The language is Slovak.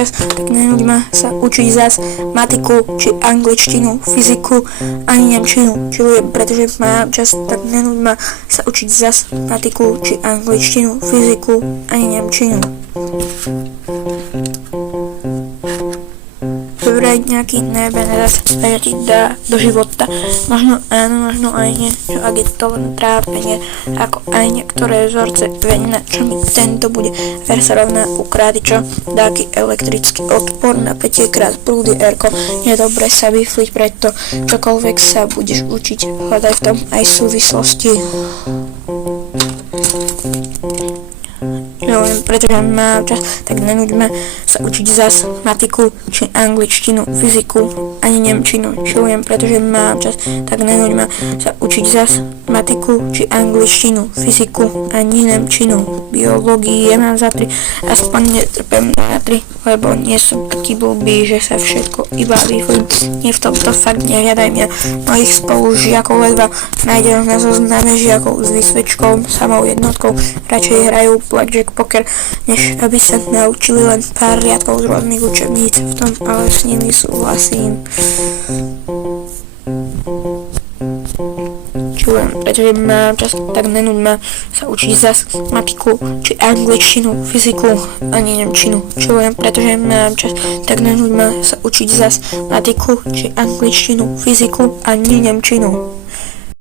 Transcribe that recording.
čas, tak nenúď ma sa učiť zas matiku, či angličtinu, fyziku, ani nemčinu. Čilujem, pretože mám čas, tak nenúď ma sa učiť zas matiku, či angličtinu, fyziku, ani nemčinu. Vraj nejaký nebenedát sa ti dá do života. Možno áno, možno aj nie, čo ak je to len trápenie, ako aj niektoré vzorce venina, čo mi tento bude. R sa rovná u krády, čo dáky elektrický odpor, napätie krát prúdy, erko. Je dobre sa vyfliť, preto čokoľvek sa budeš učiť, hľadaj v tom aj súvislosti. Pretože mám čas, tak nenúďme sa učiť zas matiku, či angličtinu, fyziku, ani nemčinu. Čilujem, pretože mám čas, tak nenúďme sa učiť zas matiku, či angličtinu, fyziku, ani nemčinu. Biológie mám za 3, aspoň netrpem na 3, lebo nie som taký blbý, že sa všetko iba vyflím. Nie v tomto fakt nehľadaj mňa. Mojich spolužiakov ledva nájdem na zozname žiakov s výsvedčkou, samou jednotkou. Radšej hrajú blackjack poker, než aby sa naučili len pár riadkov z rôznych učebníc. V tom ale s nimi súhlasím. Čujem, pretože mám čas, tak nenúď ma sa učiť zas matiku, či angličtinu, fyziku, ani nemčinu. Čujem, pretože mám čas, tak nenúď ma sa učiť zas matiku, či angličtinu, fyziku, ani nemčinu.